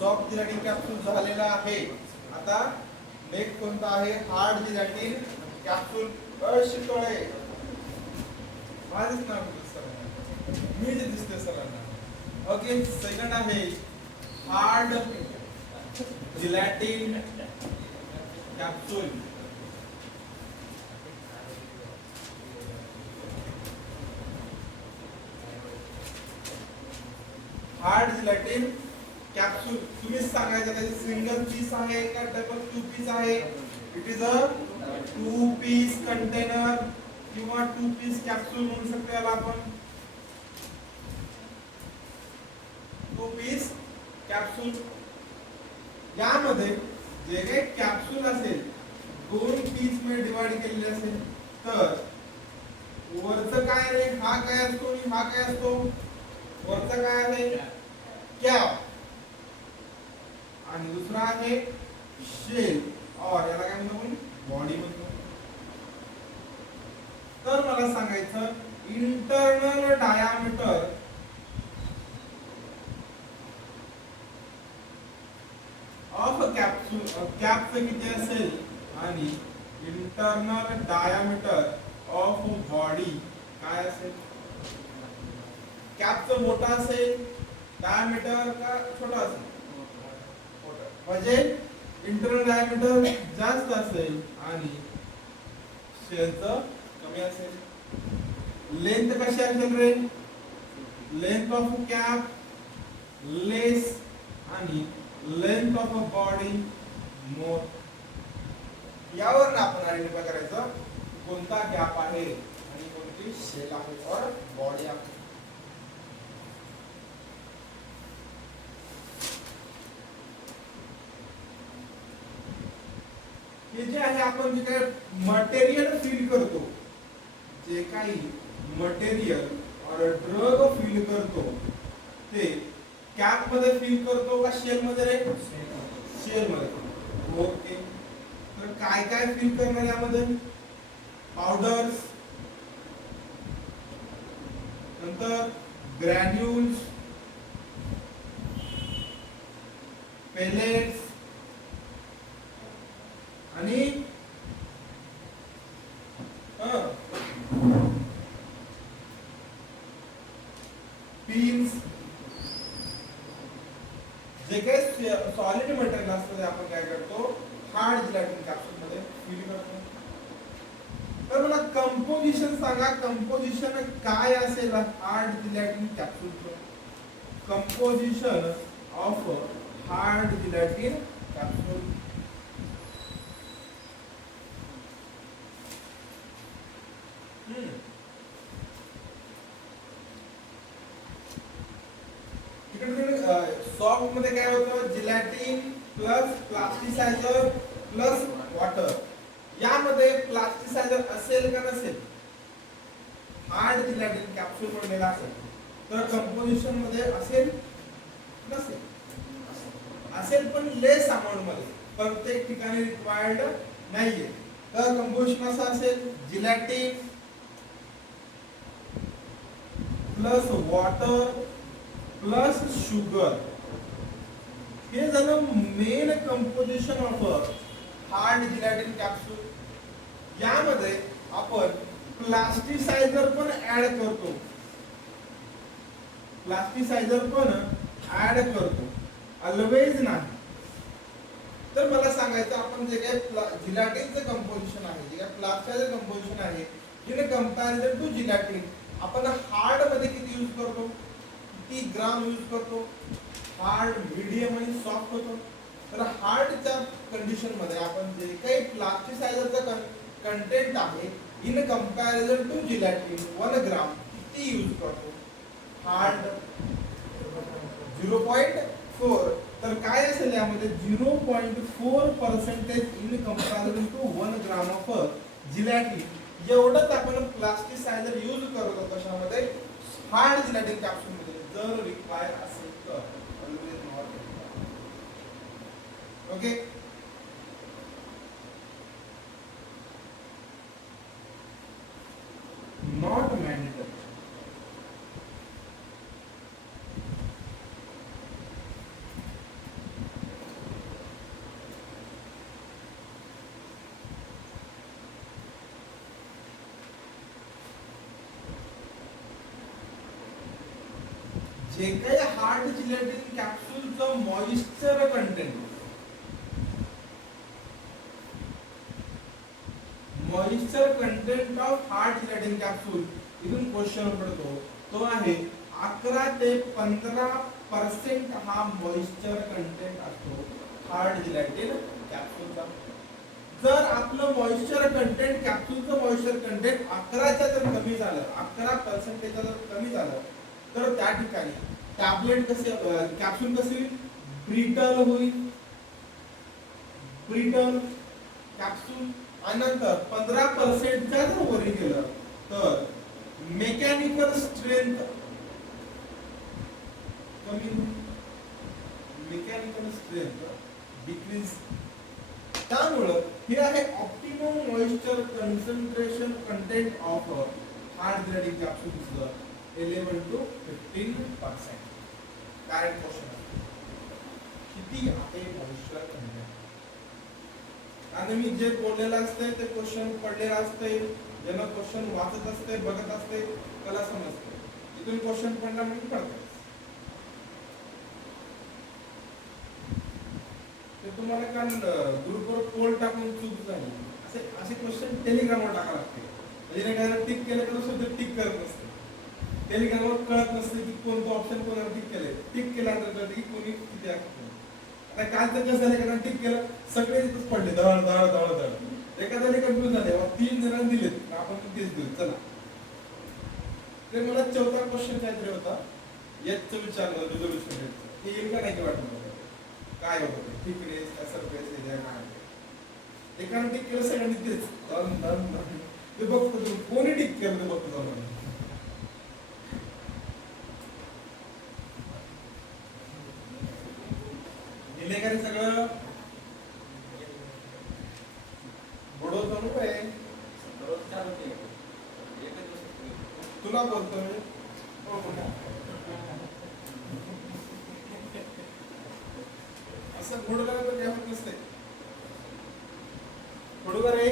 Soft जिलॅटिन capsule झालेला आहे. आता नेक्स्ट कोणता आहे? Hard gelatin capsule. शितोळे माझंच नाव सर, मी जे दिसते सरांना. ओके, सेकंड आहे hard gelatin capsule. Hard gelatin capsule तुम्हीच सांगायचं त्याचे सिंगल पीस आहे का डबल 2 पीस आहे. It is a 2 piece container किंवा 2 पीस कॅप्सूल म्हणू शकतो याला आपण. 2 पीस कॅप्सूल. यामध्ये जे काही कॅप्सूल असेल 2 पीस मध्ये डिवाइड केलेले असेल तर वरचं काय रे, हा काय असतो आणि हा काय असतो. वरचं काय आहे? कॅप. आणि दुसरा आहे शेल और याला काय म्हणतो आपण? बॉडी म्हणतो. तर मला सांगायचं इंटरनल डायामीटर ऑफ कॅप्सूल, कॅपचं किती असेल आणि इंटरनल डायामीटर ऑफ बॉडी काय असेल. कॅपचं मोठा असेल डायामीटर का छोटा असेल? म्हणजे इंटरनल डायमीटर जास्त असेल आणि शेलचं कमी असेल. लेंथ कशी असेल रे? लेंथ ऑफ कॅप लेस आणि लेंथ ऑफ बॉडी मोर. यावर आपण आयडेंटिफाय करायचं कोणता गॅप आहे आणि कोणती शेल आहे और बॉडी आहे. हे जे आहे आपण जे काही मटेरियल फील करतो, जे काही मटेरियल और ड्रग फील करतो ते कॅप मध्ये फील करतो का शेल मध्ये रे? शेल मध्ये. ओके, तर काय काय फील करणार यामध्ये? पावडर्स, नंतर ग्रॅन्युल्स, पेलेट्स आणि पिन्स. जे काही सॉलिड मटेरियल असतं आपण काय करतो? हार्ड जिलॅटिन कॅप्सूल मध्ये फील करतो. तर मला कंपोजिशन सांगा, कंपोजिशन काय असेल हार्ड जिलॅटिन कॅप्सूलचं? Composition of hard gelatin capsule. Soft मध्ये काय होतं? Gelatin plus plasticizer plus water. यामध्ये प्लास्टिसायझर असेल का नसेल? हार्ड जिलॅटिन कॅप्सूल बनलेला असेल तर कंपोजिशन मध्ये असेल नसेल? असेल पण लेस अमाउंट मध्ये, प्रत्येक ठिकाणी रिक्वायर्ड नाहीये. तर कंपोजिशन असं असेल gelatin plus water plus sugar. हे झालं main composition of hard gelatin capsule. यामध्ये आपण प्लास्टिसायझर पण ऍड करतो. प्लास्टिसायझर पण ऍड करतो, ऑलवेज नाही. तर मला सांगायचं आपण जे काही जिलॅटिनचं कंपोजिशन आहे, जे काही प्लास्टिसायझर कंपोजिशन आहे, इन कंपॅरिझन टू जिलॅटिन आपण हार्ड मध्ये किती यूज करतो? किती ग्राम यूज करतो? हार्ड, मीडियम आणि सॉफ्ट होतो. तर हार्डच्या कंडिशन मध्ये आपण जे काही प्लास्टिसायझरचा कंटेंट आहे इन कंपॅरिझन टू जिलॅटिन 1 ग्राम किती यूज करतो? हार्ड 0.4. तर काय असेल यामध्ये? 0.4% in comparison to 1 gram of gelatin. एवढंच आपण प्लास्टिसायझर यूज करतो कशामध्ये? हार्ड जिलॅटिन कॅप्सूल मध्ये, जर रिक्वायर असेल तर. ओके, जे काही हार्ड जिलेटिन कॅप्सूलचं moisture content, moisture content of hard gelatin capsule, इथून क्वेश्चन पडतो तो आहे 11 ते 15% हा मॉइश्चर कंटेंट असतो हार्ड जिलेटिन कॅप्सूलचा. जर आपलं मॉइश्चर कंटेंट, कॅप्सूलचं मॉइश्चर कंटेंट 11च्या जर कमी झालं, 11% जर कमी झालं, तर त्या ठिकाणी टॅबलेट कसे, कॅप्सूल कसे ब्रिटल होईल, ब्रिटल कॅप्सूल. आणि नंतर 15%च्या जर वरी गेलं तर मेकॅनिकल स्ट्रेंथ कमी होईल, मेकॅनिकल स्ट्रेंथ डिक्रीज. त्यामुळं हे आहे optimum moisture concentration content of hard gelatin capsules 11 to 15%. Direct question किती आहे मॉइश्चर कंटेंट. आणि मी जे बोललेलं असते ते क्वेश्चन पडलेलं असते, ज्यांना क्वेश्चन वाचत असते, बघत असते, त्याला समजते. इथून क्वेश्चन पडला म्हणजे पडते. ते तुम्हाला कारण ग्रुपवर पोल टाकून चूक झाली असे असे क्वेश्चन टेलिग्रामवर टाकावं लागते. म्हणजे काय टिक केलं तर सुद्धा टिक करत नसते, टेलिग्रामवर कळत नसते की कोणतं ऑप्शन कोणाला टिक केले. टिक केल्यानंतर कळतं की कोणी किती आहे. आता काल तर कसं झालं, कारण टिक केलं सगळे तिथंच पडले, धड धड धड धड. एखाद्याने कन्फ्युज झाले, 3 जणांनी दिलेत, आपण तेच देऊ चला. ते मला 4था क्वेश्चन काहीतरी होता, याचं विचारलं रिझोल्यूशन रेटचं, ते येईल का नाही ते वाटलं मला. काय होतं थिकनेस का सरफेस एरिया काय. एकाने टिक केलं, सगळ्यांनी तेच धन धन धन. ते बघतो कोणी टिक केलं ते बघतो जाऊन. दिलेकरी सगळं बुडवतो नको आहे. तुला बोलतो मी असं बुडवलं तर काय होत नसते. बुडवलं रे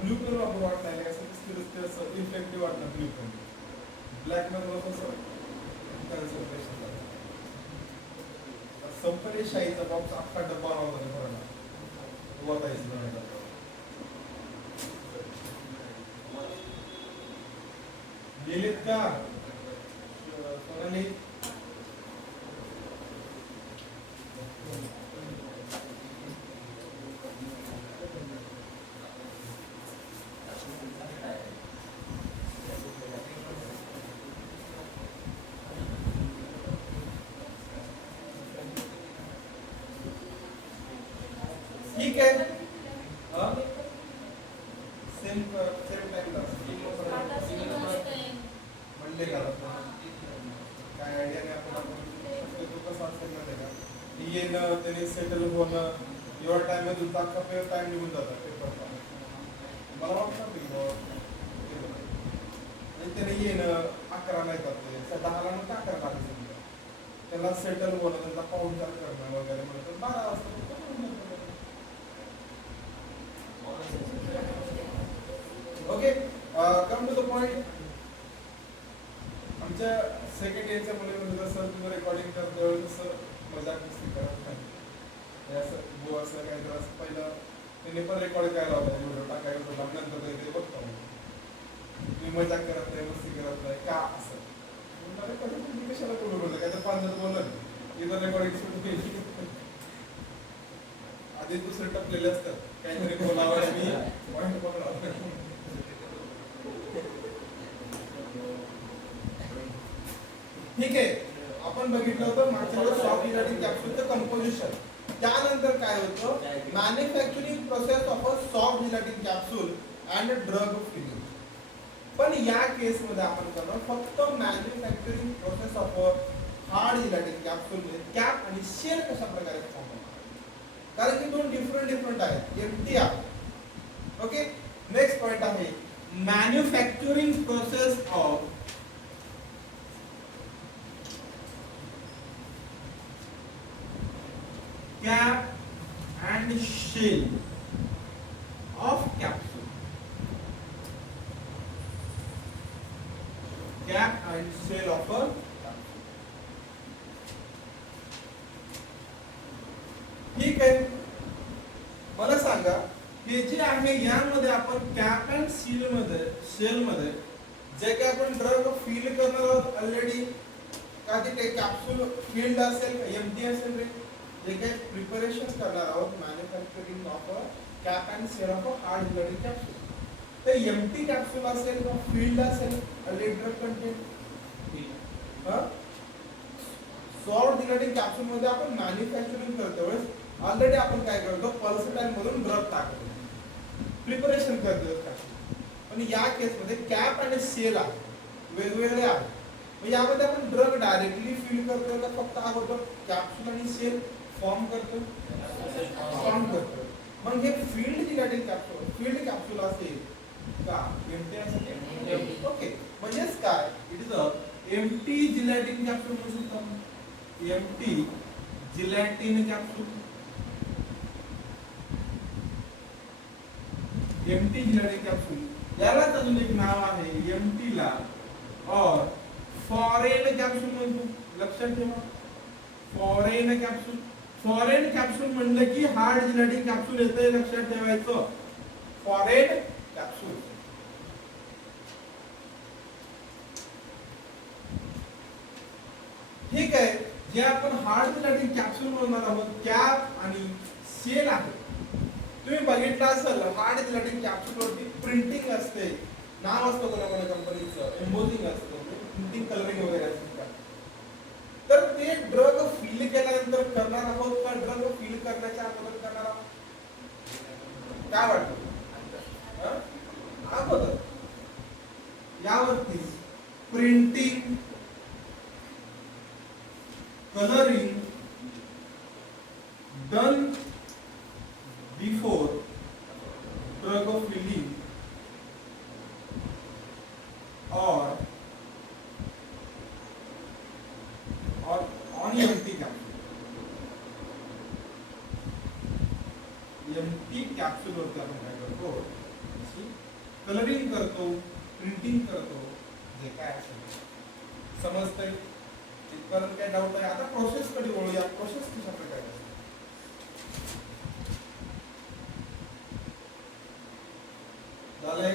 ब्लू पेन वापर वाटणार असं इफेक्टिव्ह वाटणार. ब्लू पेन ब्लॅक मध्ये कन्सन्ट्रेशन संपले शाहीचा बॉक्स अख्खा डब्बा गेलेत का सोनाली. ठीक आहे, सेम टाइम म्हणले का काय आयडिया नाही. आपण तो कसं असेल ना का येणं त्याने सेटल होणं एवढा टाइम मध्ये तुमचा अख्खा पेपर टाइम निघून जातात पेपरला. मला वाटतं त्याने येणं 11 नाही जाते, 10ला नंतर 11 लागते. त्याला सेटल होणं, त्यांचा पाहुणचार करणं वगैरे म्हणतात 12 वाजता. Okay, come to the point. आमच्या सेकंड इयरच्या मुलीमध्ये सर तुम्ही रेकॉर्डिंग करतो तसं मजाक मस्ती करत नाही. असं बुवा असं काय तर असं पहिलं त्यांनी पण रेकॉर्ड करायला होता, व्हिडिओ टाकायला होता, नंतर ते बघतो तुम्ही मजाक करत नाही, मस्ती करत नाही का असं. रेकॉर्डिंग तुम्ही कशाला बोलू बोलतो, काय तर 5 जण बोललं इथं रेकॉर्डिंग सुरू केली. आधी दुसरे टपलेले असतात, काहीतरी बोलावं मी पॉइंट पकडावं. ठीक आहे, आपण बघितलं होतं मागच्या वेळेस सॉफ्ट जिलेटिन कॅप्सूलचं कंपोजिशन. त्यानंतर काय होतं, manufacturing process of a soft gelatin capsule and drug filling. पण या केस मध्ये आपण करणार फक्त manufacturing process of a hard gelatin capsule मध्ये कॅप आणि शेल कशा प्रकारे फॉर्म होतात, कारण की दोन डिफरंट आहेत, एम्प्टी आहे. ओके, नेक्स्ट पॉइंट आहे manufacturing process of shell of capsule, cap and shell of a ठीक आहे. मला सांगा हे जे आहे यामध्ये आपण कॅप अँड शेल मध्ये जे काही आपण ड्रग फिल करणार आहोत ऑलरेडी का ते काही कॅप्सूल फिल्ड असेल एम्प्टी असेल रे, जे काही प्रिपरेशन करणार आहोत manufacturing of a cap and shell of a hard ब्लडेड कॅप्सूल, ते एम्प्टी कॅप्सूल असेल किंवा फिल्ड असेल already drug content soft gelatin capsule मध्ये आपण मॅन्युफॅक्चरिंग करतो वेळेस ऑलरेडी आपण काय करतो पल्सटाईल मधून ड्रग टाकतो प्रिपरेशन करतो. पण या केस मध्ये कॅप आणि शेल आहे वेगवेगळे आहे. मग यामध्ये आपण ड्रग डायरेक्टली फिल करतो का फक्त अगोदर कॅप्सूल आणि शेल फॉर्म करतो मग हे फील्ड जिलॅटिन कॅप्सूल असेल का एम्प्टी असेल ओके म्हणजेच काय it is a empty gelatin capsule म्हणू शकतो. Empty gelatin capsule, empty gelatin capsule यालाच अजून एक नाव आहे एम्प्टी ला और फॉरेन कॅप्सूल म्हणतो. लक्षात ठेवा फॉरेन कॅप्सूल. फॉरेन कॅप्सूल म्हणलं की हार्ड जिलॅटिन कॅप्सूल येतंय लक्षात ठेवायचं. फॉरेन कॅप्सूल ठीक आहे. जे आपण हार्ड जिलॅटिन कॅप्सूल म्हणणार आहोत कॅप आणि शेल आहे. तुम्ही बघितलं असेल हार्ड जिलॅटिन कॅप्सूल वरती प्रिंटिंग असते, नाव असतं कोणा कंपनीचं, एम्बोजिंग असतं, प्रिंटिंग कलरिंग वगैरे असतं. तर ते ड्रग फिल केल्यानंतर करणार आहोत का ड्रग फिल करण्याच्या अगोदर करणार आहोत काय वाटतं अगोदर. यावरती printing colouring done before drug filling और on empty capsule वरती आपण काय करतो कलरिंग करतो प्रिंटिंग करतो जे काय असेल समजतंय. इथपर्यंत काय डाऊट आहे. आता प्रोसेस कडे वळूया. प्रोसेस कशा प्रकारे असते झालंय.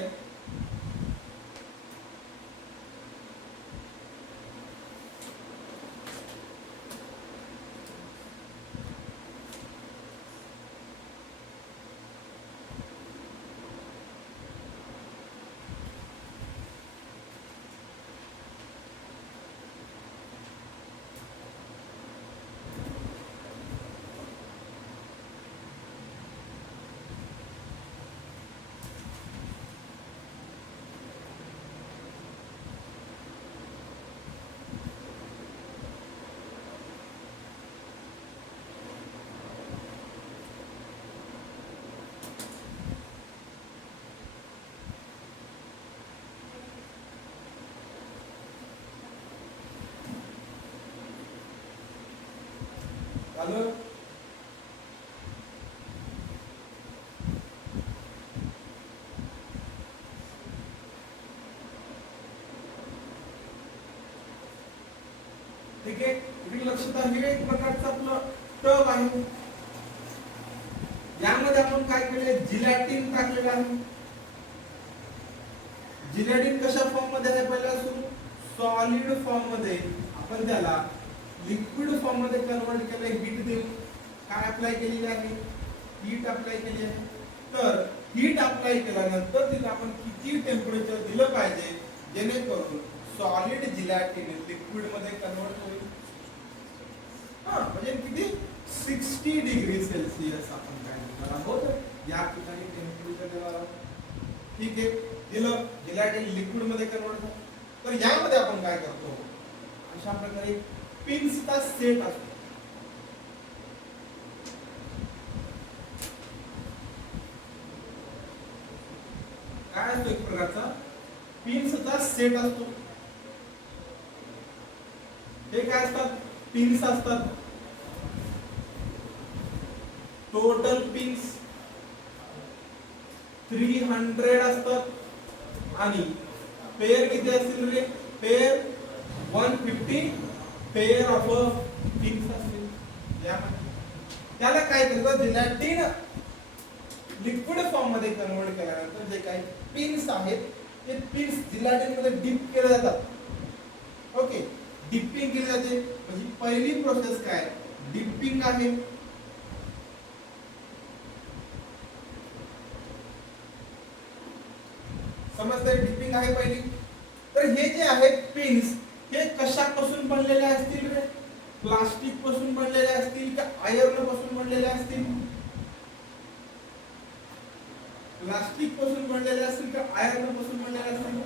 झालं. ठीक आहे. लक्षात आहे एक प्रकारचं आपलं टब आहे. यामध्ये आपण काय केले जिलॅटिन टाकलेलं आहे. जिलॅटिन कशा फॉर्म मध्ये आहे पहिल्यापासून सॉलिड फॉर्म मध्ये आपण त्याला लिक्विड फॉर्म मध्ये कन्वर्ट केलंय हीट देऊन. काय अप्लाय केलेली आहे हीट अप्लाय केली आहे. तर हीट अप्लाय केल्यानंतर तिला आपण किती टेम्परेचर दिलं पाहिजे जेणेकरून सॉलिड जिलॅटिन लिक्विड मध्ये कन्वर्ट होईल. म्हणजे किती 60 डिग्री सेल्सिअस आपण काय करणार आहोत या ठिकाणी टेम्परेचर देणार आहोत. ठीक आहे. दिलं जिलॅटिन लिक्विड मध्ये कन्वर्ट होतं. तर यामध्ये आपण काय करतो अशा प्रकारे पिन्सचा सेट असतो. काय असतो एक प्रकारचा पिन्सचा सेट असतो. हे काय असतात पिन्स असतात. टोटल पिन्स 300 असतात आणि पेयर किती असतील रे? पेयर 150 पेयर ऑफ पिन्स असतील यामध्ये. त्याला काय करतात, जिलॅटिन लिक्विड फॉर्म मध्ये कन्वर्ट केल्यानंतर जे काही पिन्स आहेत ते पिन्स जिलॅटिन मध्ये डिप केले जातात. ओके, डिपिंग केली जाते. म्हणजे पहिली प्रोसेस काय, डिपिंग आहे. समजतंय, डिपिंग आहे पहिली. तर हे जे आहेत पिन्स हे कशापासून बनलेले असतील रे? प्लास्टिक पासून बनलेले असतील का आयर्न पासून बनलेले असतील? प्लास्टिक पासून बनलेले असतील का आयर्न पासून बनलेले असतील?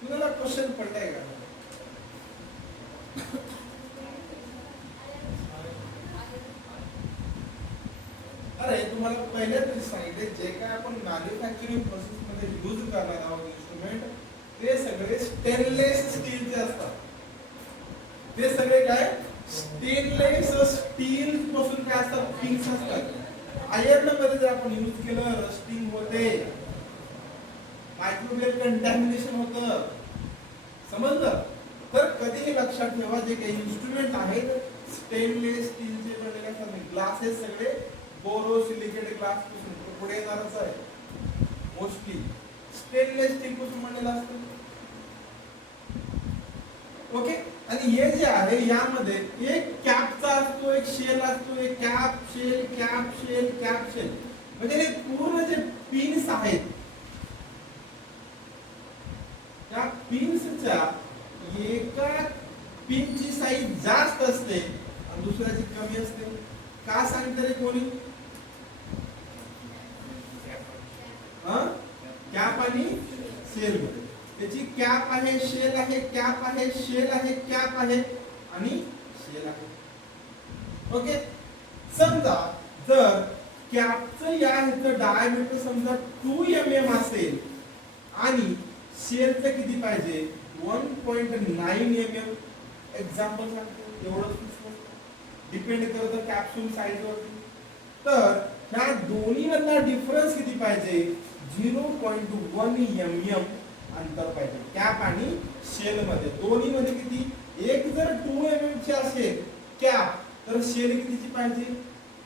तुम्हाला क्वेश्चन पडलाय का? अरे तुम्हाला पहिल्यांदाच सांगितले, जे काय आपण मॅन्युफॅक्चरिंग प्रोसेस मध्ये यूज करणार आहोत इन्स्ट्रुमेंट ते सगळे स्टेनलेस स्टीलचे असतात. ते सगळे काय स्टेनलेस स्टील पासून काय असतात, पिन्स असतात. आयर्न मध्ये जर आपण यूज केलं रस्टिंग होते, मायक्रोवेव्ह कंटॅमिनेशन होतं. समजलं? तर कधीही लक्षात ठेवा, जे काही इन्स्ट्रुमेंट आहेत स्टेनलेस स्टीलचे बनलेले असतात. ग्लासेस सगळे बोरोसिलिकेट ग्लास पासून पुढे येणारच आहे, मोस्टली स्टेनलेस स्टील पासून बनलेलं असतं. ओके, आणि हे जे आहे यामध्ये एक कॅपचा असतो, एक शेल असतो, एक cap shell cap shell cap shell. म्हणजे हे पूर्ण जे पिन्स आहेत त्या पिन्सच्या एका पिनची साईज जास्त असते आणि दुसऱ्याची कमी असते. का सांगते रे कोणी? कॅप आणि शेल मध्ये त्याची कॅप आहे, शेल आहे, कॅप आहे, शेल आहे, कॅप आहे आणि शेल आहे. ओके, समजा जर कॅपचं या ह्याचं डायमीटर समजा 2 mm असेल आणि शेलचं किती पाहिजे 1.9 mm. एक्झाम्पल सांगतो, एवढंच डिपेंड करतं कॅप्सूल साईज वरती. तर ह्या दोन्ही मधला डिफरन्स किती पाहिजे 0.1 mm अंतर पाहिजे कॅप आणि शेल मध्ये. दोन्ही मध्ये किती, एक जर 2 mm ची असेल कॅप तर शेल कितीची पाहिजे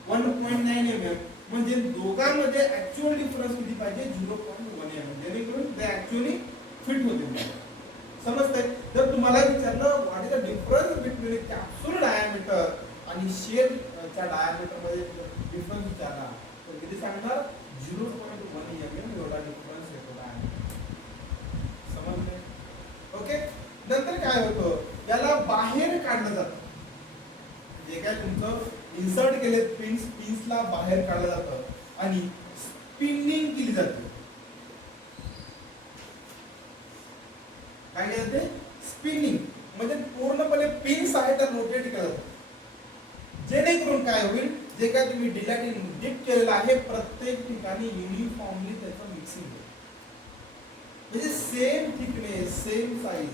1.9 mm. म्हणजे दोघांमध्ये ऍक्च्युअल डिफरन्स किती पाहिजे 0.1 mm, जेणेकरून ते ऍक्च्युअली फिट होते. समजतंय? जर तुम्हाला विचारलं what is the difference between capsule diameter आणि शेल च्या डायमीटर मध्ये डिफरन्स विचारला तर किती सांगणार 0.1 mm एवढा डिफरन्स येतो. समजले? ओके, नंतर काय होतं, याला बाहेर काढलं जातं. जे काय तुमचं इन्सर्ट केले पिन्सला बाहेर काढलं जातं आणि स्पिनिंग केली जाते. काय केलं ते स्पिनिंग म्हणजे पूर्णपणे पिन्स आहेत त्या रोटेट केलं जातं. जेणेकरून काय होईल, जे काय तुम्ही जिलॅटिन डिप केलेलं आहे प्रत्येक ठिकाणी युनिफॉर्मली त्याचं मिक्सिंग होईल. म्हणजे सेम थिकनेस सेम साईज.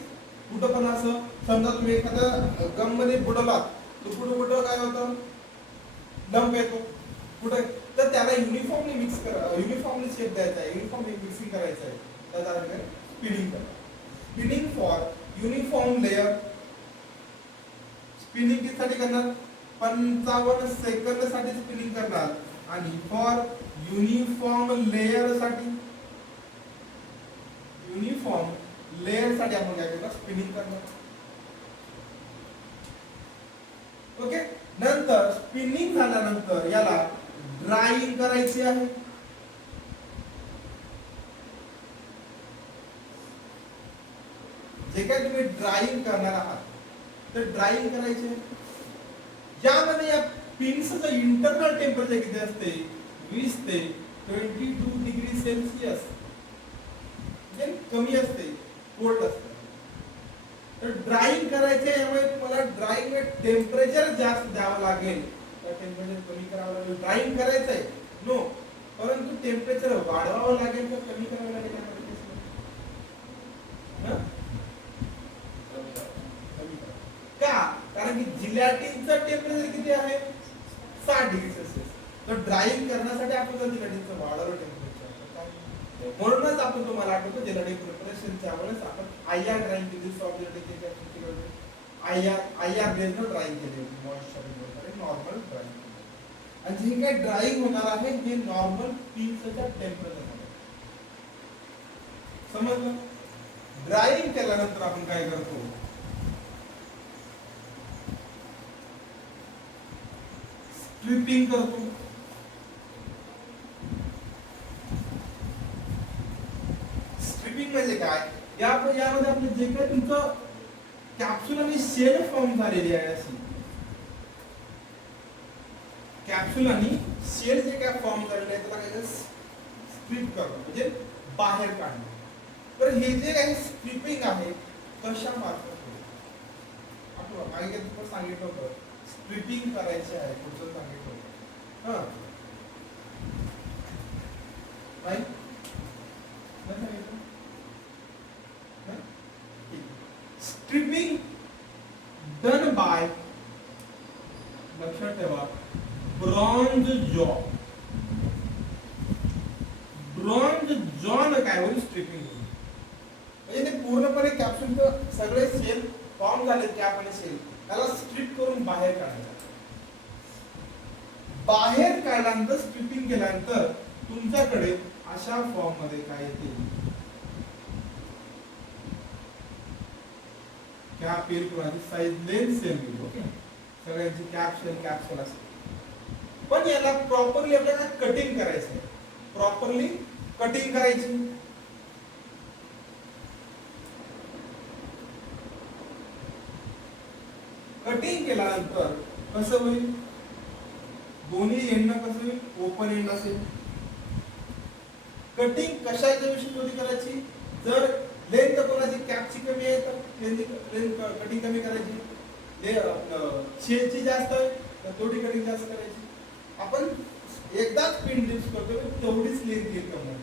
कुठं पण असं समजा तुम्ही एखाद्या गम मध्ये बुडवलात तर कुठं काय होतं, लंप येतो कुठे, तर त्याला युनिफॉर्मली मिक्स करा, युनिफॉर्मली शेप द्यायचा आहे, युनिफॉर्मली मिक्सिंग करायचं आहे. त्याद्वारे स्पिनिंग करा. Spinning for uniform layer. Spinning कितीसाठी करणार 55 सेकंद साठी स्पिनिंग करणार आणि फॉर युनिफॉर्म लेअर साठी आपण काय करणार स्पिनिंग करणार. ओके, नंतर स्पिनिंग झाल्यानंतर याला ड्राईंग करायची आहे. जे काय तुम्ही ड्राईंग करणार आहात तर ड्राईंग करायचे. यामध्ये या पिन्सचं इंटरनल टेम्परेचर किती असते 20 ते 22 डिग्री सेल्सिअस. म्हणजे कमी असते, कोल्ड असते. तर ड्राईंग करायचे यामुळे तुम्हाला ड्राईंग टेम्परेचर जास्त द्यावं लागेल, तर टेम्परेचर कमी करावं लागेल. ड्राईंग करायचंय नो, परंतु टेम्परेचर वाढवावं लागेल का कमी करावं लागेल? का? कारण की जिलॅटिनचं टेम्परेचर किती आहे 60 डिग्री सेल्सिअस. तर ड्राईव्ह करण्यासाठी आपण जर जिलेटिनचं वाढवलं टेम्परेचर, म्हणूनच आपण तुम्हाला आठवतो जिलेटिन प्रिपरेशनच्या वेळेस आपण आयआर ड्राईव्ह केली, सॉफ्ट जिलेटिन आयआर बेसवर ड्राईव्ह केली होती, मॉइश्चर रिमूव्हल नॉर्मल ड्राईव्ह. आणि जे काही ड्राईव्ह होणार आहे हे नॉर्मल पिंचच्या टेम्परेचरमध्ये. समजलं? ड्राईव्ह केल्यानंतर आपण काय करतो, स्ट्रिपिंग करतो. स्ट्रिपिंग म्हणजे काय, यामध्ये आपलं जे काही तुमचं कॅप्सूल आणि शेल फॉर्म झालेली आहे, अशी कॅप्सूल आणि शेल जे काय फॉर्म झालेले आहे त्याला काय स्ट्रिप करणं म्हणजे बाहेर काढणं. तर हे जे काही स्ट्रिपिंग आहे कशा मार्फत आपण मागे तुम्हाला सांगितलं होतं स्ट्रिपिंग करायची आहे, पुढचं सांगितलं होतं नाही स्ट्रिपिंग डन बाय, लक्षात ठेवा, ब्रॉन्झ जॉ. ब्रॉन्झ जॉन काय होईल, स्ट्रिपिंग म्हणजे ते पूर्णपणे कॅप्सूल सगळे सेल फॉर्म झाले, कॅप आणि सेल त्याला स्ट्रिप करून बाहेर काढायचं. बाहेर काढल्यानंतर स्ट्रिपिंग केल्यानंतर तुमच्याकडे अशा फॉर्म मध्ये काय येते, कॅप येईल, कोणाची साईज लेंथ सेम येईल. ओके, सगळ्यांची कॅप्सूल असते. पण याला प्रॉपरली आपल्याला कटिंग करायचं आहे, प्रॉपरली कटिंग करायची. कटिंग केल्यानंतर कसं होईल, दोन्ही एंडनं कसं होईल, ओपन एंड असेल. कटिंग कशाच्या विषयी करायची, जर लेंथ कोणाची कॅपची कमी आहे तर लेंथ कटिंग कमी करायची, शेलची जास्त आहे तर थोडी कटिंग जास्त करायची. आपण एकदाच पिन डिप्स करतो तेवढीच लेंथ येईल कमी,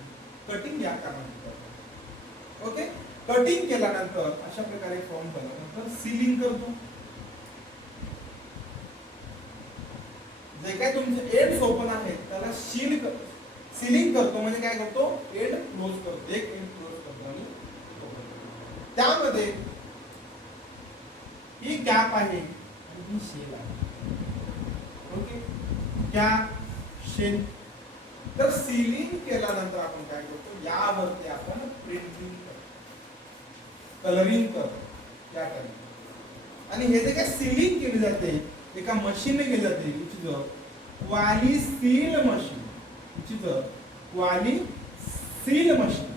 कटिंग या कारणाने करतो. ओके, कटिंग केल्यानंतर अशा प्रकारे फॉर्म झाल्यानंतर सीलिंग करतो. जे काय तुमचे एंड्स ओपन आहेत त्याला सीलिंग करतो, म्हणजे काय करतो, एंड क्लोज करतो, एक एंड क्लोज करतो आणि त्यामध्ये ही गॅप आहे आणि ही शेल आहे. Okay, cap shell. तर सीलिंग केल्यानंतर आपण काय करतो, यावरती आपण प्रिंटिंग करतो, कलरिंग करतो या टाइम. आणि हे जे काय सीलिंग केली जाते एका मशीनने केली जाते, which is a quali seal machine, which is a quali seal machine.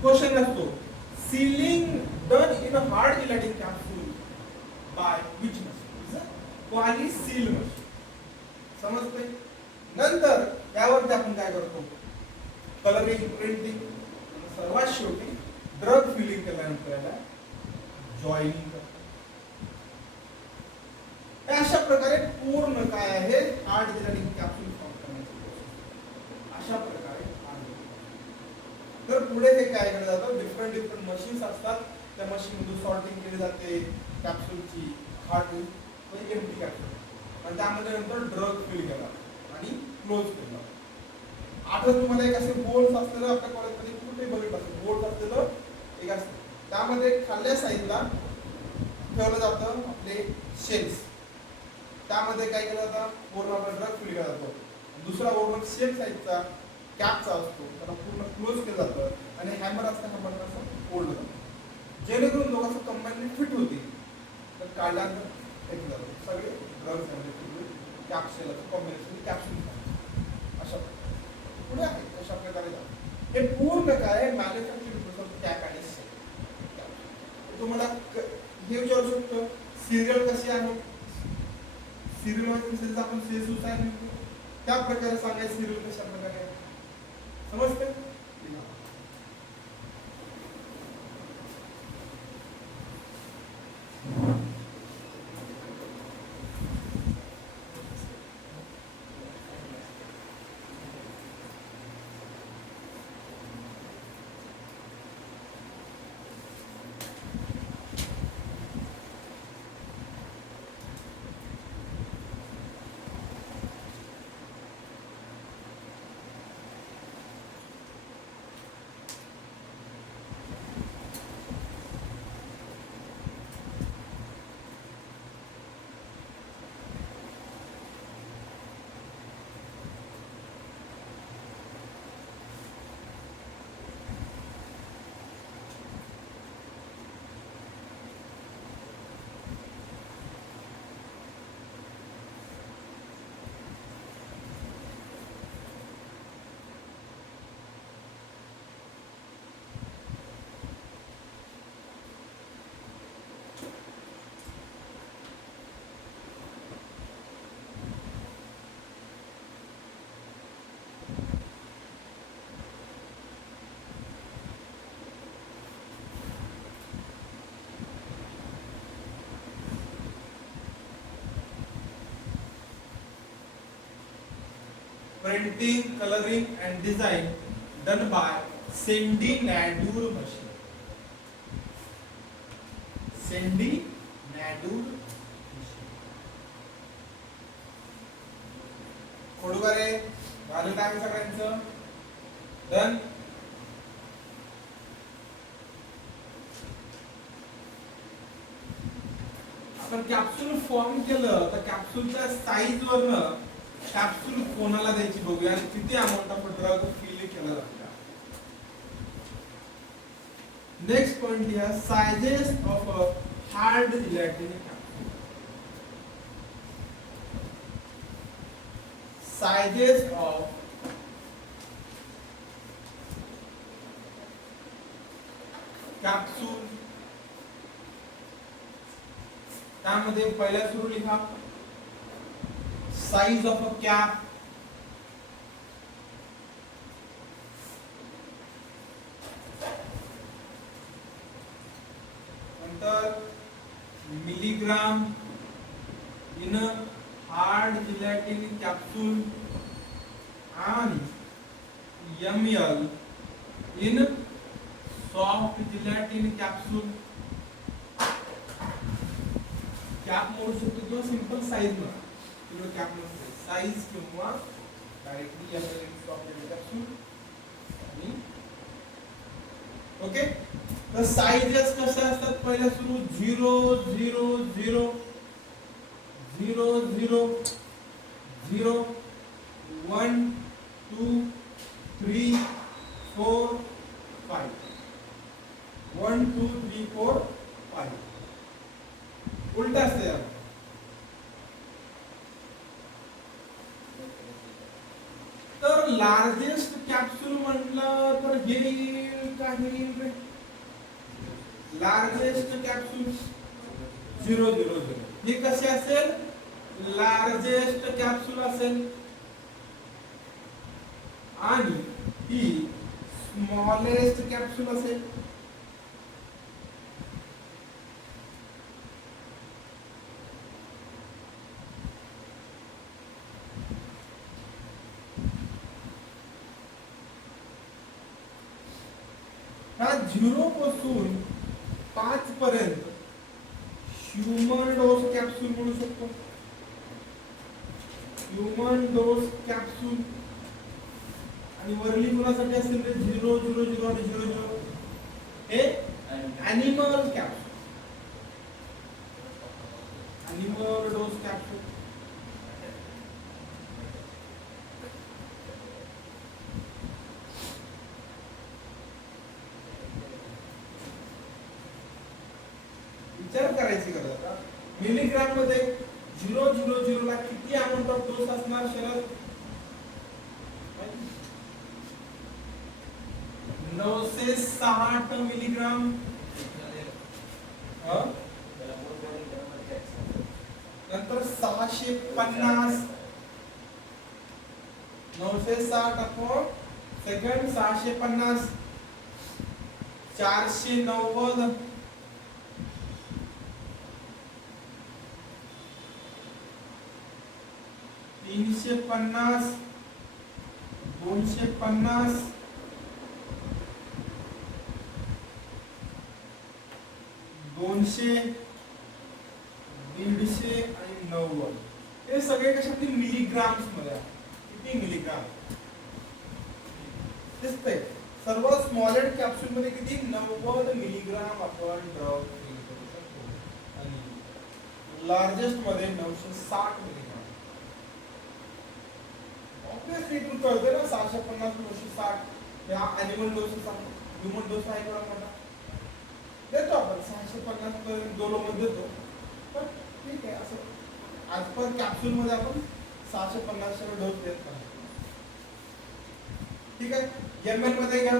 Question असतो, sealing done in a hard gelatin capsule by which machine? is a quali seal machine. समजतंय? नंतर यावरती आपण काय करतो, कलरिंग, प्रिंटिंग, सर्वात शेवटी ड्रग फिलिंग केल्यानंतर याला जॉईनिंग करतो. अशा प्रकारे पूर्ण काय आहे, हार्ड जिलेटिन कॅप्सूल फॉर्म करण्याची प्रोसेस अशा प्रकारे. तर पुढे हे काय केलं जातं, डिफरंट मशीन्स असतात, त्या मशीन मधून सॉर्टिंग केली जाते कॅप्सूलची, हार्ड एम्प्टी कॅप्सूल, आणि त्यामध्ये नंतर ड्रग फिल केला आणि क्लोज केला. आता तुम्हाला एक असे बोल्स असलेलं आपल्या कॉलेजमध्ये कुठे बघितलं असेल, बोल्स असलेलं एक असतं, त्यामध्ये खाल्ल्या साईडला ठेवलं जातं आपले शेल्स, त्यामध्ये काय केलं जातं, पूर्ण आपला ड्रग फिल केला जातो. दुसरा ओरल सेम साईजचा कॅपचा असतो, त्याला पूर्ण क्लोज केलं जातं आणि हॅमर असतं, हॅमर असं फोल्ड जातं, जेणेकरून दोघांचं कंबाईन फिट होती. तर काढल्यानंतर फेकलं जातं सगळे ड्रग्स कॅप्सूल कॉम्बिनेशन कॅप्सूल अशा पुढे आहे. अशा प्रकारे जातं हे पूर्ण काय मॅन्युफॅक्चरिंग प्रोसेस कॅप आणि सेल. तुम्हाला हे विचारू शकतो, सिरियल कशी आहे, सिरियल आपण सेल्स आहे त्या प्रकारे सांगायचं, सिरियल कशा प्रकारे समजते. printing, coloring and design done by Sandy Nadur machine. Sandy Nadur machine. खोडूबारे झालं टाइम सगळ्यांचं डन. आपण कॅप्सूल फॉर्म केलं तर कॅप्सूलच्या साईज वरनं कॅप्सूल कोणाला द्यायची बघूया आणि किती अमाउंट ऑफ ड्रग फिल केला जातो. नेक्स्ट पॉइंट लिहा sizes of a hard gelatin capsule. Sizes of capsule. त्यामध्ये पहिला सुरू लिहा साइज ऑफ अ कॅप. नंतर milligram in hard gelatin capsule आणि ml in soft gelatin capsule. Cap मोडू शकतो किंवा सिंपल साइज मध्ये किंवा कॅप मोडू साइज किंवा directly ml in soft gelatin capsule. आणि ओके तर साइजेस कशा असतात पहिला सुरू 0 0 0 0 0 0 1 2 3 4 5 1 2 3 4 5 उलट असते यार. तर लार्जेस्ट कॅप्सूल म्हटलं तर हे काही लार्जेस्ट कॅप्सूल 0 0 0 हे कसे असेल लार्जेस्ट कॅप्सूल असेल आणि ही स्मॉलेस्ट कॅप्सूल असेल. हा 0 पासून 5 पर्यंत ह्यूमन डोस कॅप्सूल म्हणू शकतो. ह्यूमन डोस कॅप्सूल आणि वरली गुणासाठी असेल 0 0 0 आणि 0 0 हे animal capsule. Animal dose capsule. विचार करायची गरज आता मिलीग्राम मध्ये 0 0 0 ला किती अमाउंट ऑफ डोस असणार शरद? 960 मिलीग्राम. नंतर 650 960 अपॉन सेकंड 650 490 350 250 200 150 आणि 90 हे सगळे कशातील मिलीग्राम्स मध्ये आहे. किती मिलीग्राम दिसतंय? सर्वात स्मॉलेस्ट कॅप्सूल मध्ये किती 90 मिलीग्राम आपण ड्रग फिल करू शकतो आणि लार्जेस्ट मध्ये 960 मिलीग्राम. ऑब्वियसली इथून कळते ना 650 960 या ॲनिमल डोसेस आहे. ह्यूमन डोस आहे का मोठा देतो आपण 650 पर्यंत डोलो मध्ये देतो. पण ठीक आहे असं आज पण कॅप्सूल मध्ये आपण 650 चा डोस देत नाही. ठीक आहे ml मध्ये घ्या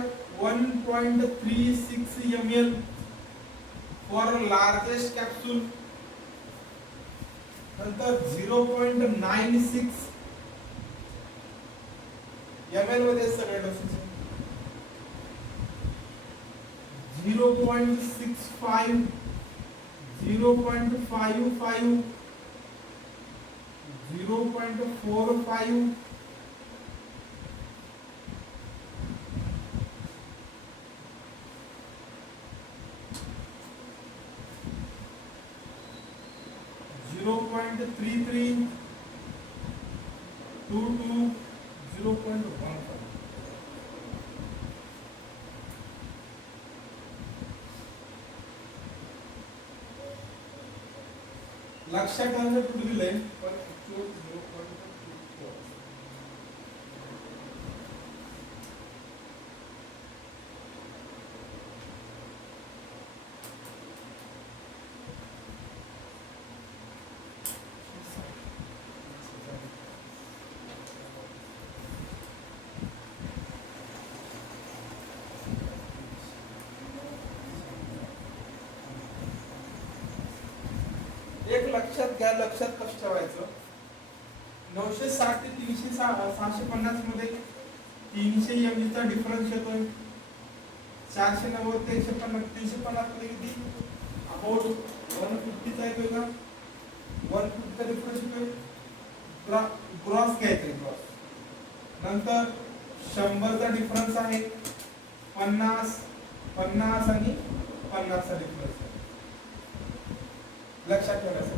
1.36 ml फॉर लार्जेस्ट कॅप्सूल. नंतर 0.96 ml मध्ये सगळे डोसेस 0.65 0.55 0.45 0.33 to 0.15. लक्षात ठेवण्याचं कुठे दिलंय पण actual 0.24. एक लक्षात घ्या, लक्षात कसं ठेवायचं, 960 ते 650 मध्ये 300 mg चा डिफरन्स येतोय. 490 ते 150 350 मध्ये किती अबाउट 150 चा येतोय का, 150 चा डिफरन्स येतोय. ग्रॉस घ्यायचा ग्रॉस. नंतर 100 चा डिफरन्स आहे, 50 50 आणि 50 चा डिफरन्स आहे. लक्षात ठेवायचं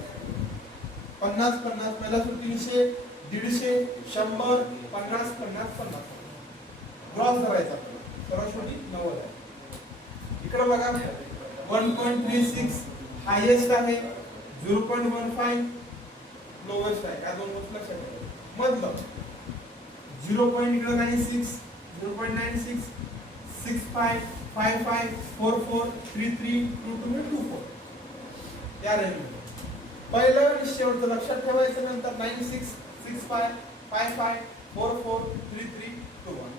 50 50 पहिला सूत्र 300 150 100 50 50 50 ग्रॉस करायचा सर्वात शेवटी 90 आहे. इकडे बघा 1.36 हायेस्ट आहे, 0.15 लोवेस्ट आहे. या दोन गोष्टी लक्षात ठेवा. मधलं 0.96 0.96 65 55 44 33 22 24 या रेंजमध्ये. पहिलं आणि शेवटचं लक्षात ठेवायचं. नंतर 96 65 55 44 33 21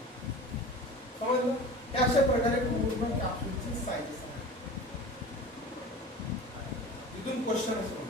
समजलं. या अशा प्रकारे पूर्ण कॅप्सूलची साईज आहे. इथून क्वेश्चन असतो.